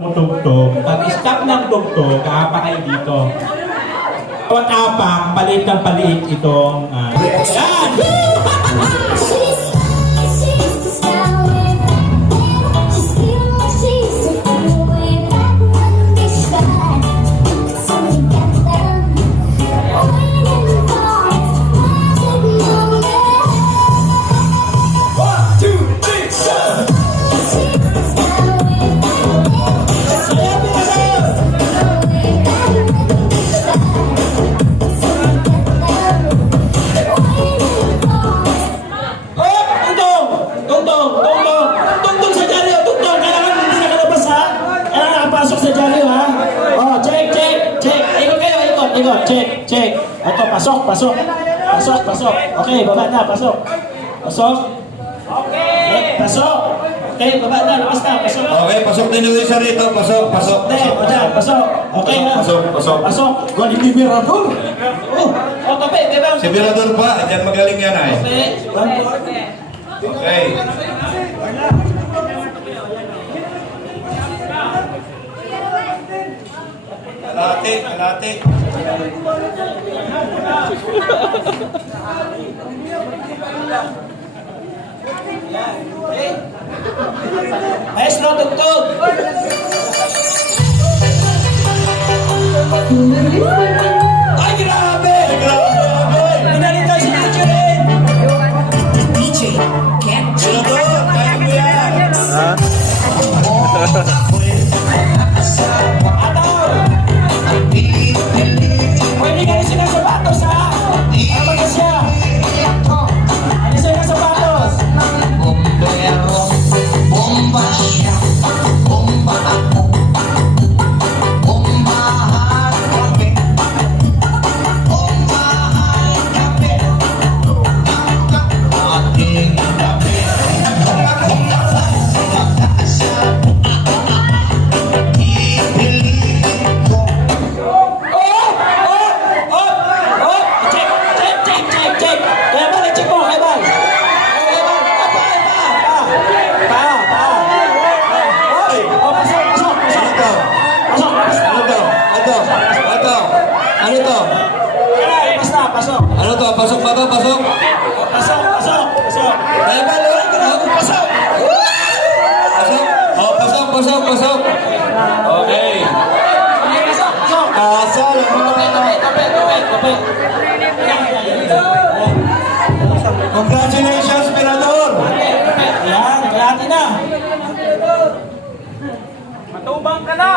Tugtog. Pag-stop ng tugtog, kaapa kayo dito. Bawat apang, palit ng palit itong... Yan! Check. Ito, pasok. Okay, baba na, pasok. Okay, pasok. Okay, baba na, labas na, pasok. Okay, pasok din yung isa rito. Pasok. Pasok. Okay na. Pasok. Gol, hindi Mirador. Tabi, beba. Si Mirador pa, dyan magaling yan ay. Okay. Kalate. Maestro, tugtog. Ay, grabe! Pinalita si DJ rin. DJ, can't Mirador, kaya mo yan. Pwede ka rin sila sapatos, ha? Tama ka siya. Ano sila sapatos? bombero, bomba siya, bomba ako, bombahan kami, bombahan kami, ating kami, ipiliin ko. Check. Kaya ba, check mo, kaya ba? Ano to? Pasok. Ano to? Pasok ba to? Pasok? Pasok. Kaya ba, Lord? Pasok. Pasok? Oh, pasok. Okay. Pasok. Asal. Tabi. Congratulations, Mirador! Yan, kalahati na. Matubang ka na!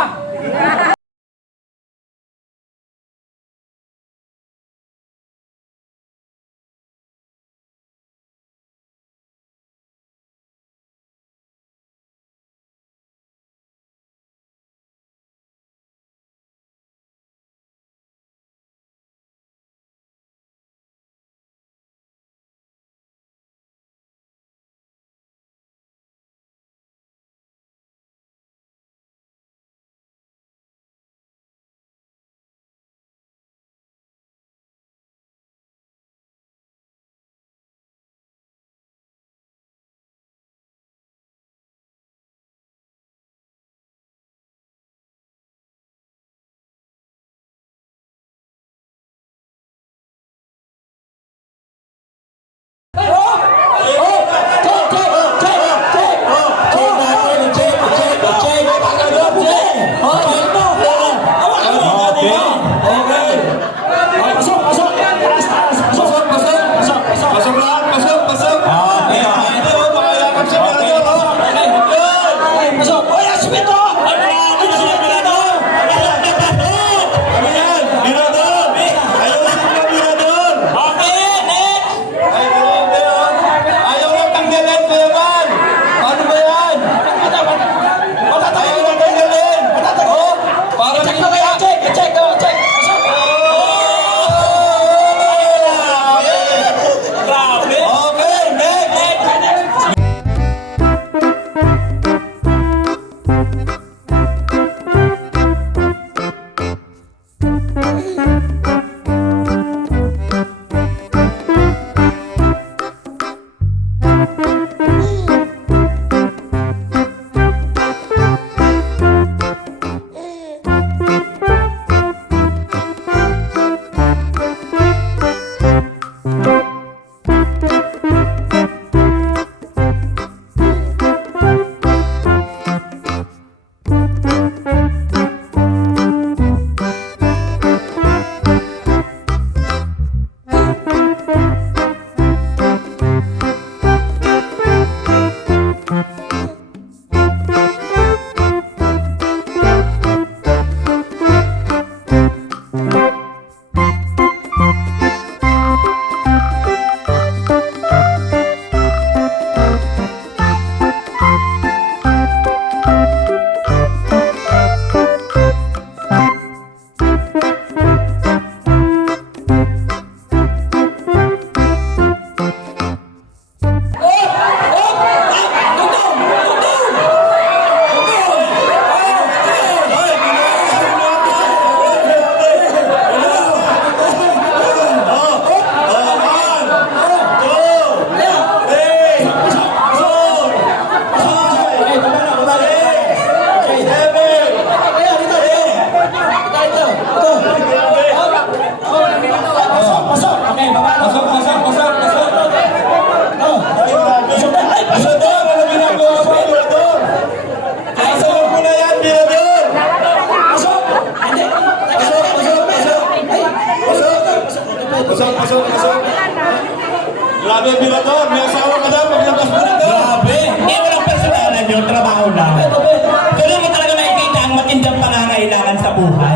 buhay.